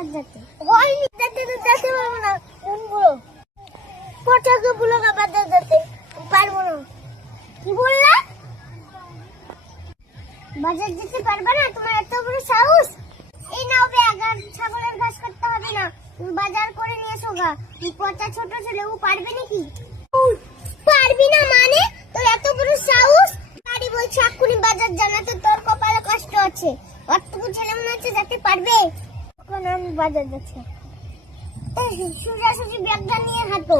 বাজার যেতে ওই যেতে পারবো না। কোনগুলো পটাগুলো বাজার যেতে পারবো না। কি বললা? বাজার যেতে পারবে না? তোমার এত বড় সাহস! এই নাও ব্যাগ, আর ছাগলের ঘাস করতে হবে না, তুমি বাজার করে নিয়ে এসো গা। পচা ছোট ছেলে ও পারবে নাকি? পারবি না মানে? তোর এত বড় সাহস! গাড়ি বলছে এক্ষুনি বাজার জানাতে, তোর কপালে কষ্ট আছে। অতটুকু ছেলে মনে হচ্ছে যেতে পারবে? এখন আমি বাজার যাচ্ছি। সোজাসুজি ব্যাগটা নিয়ে হাঁটো।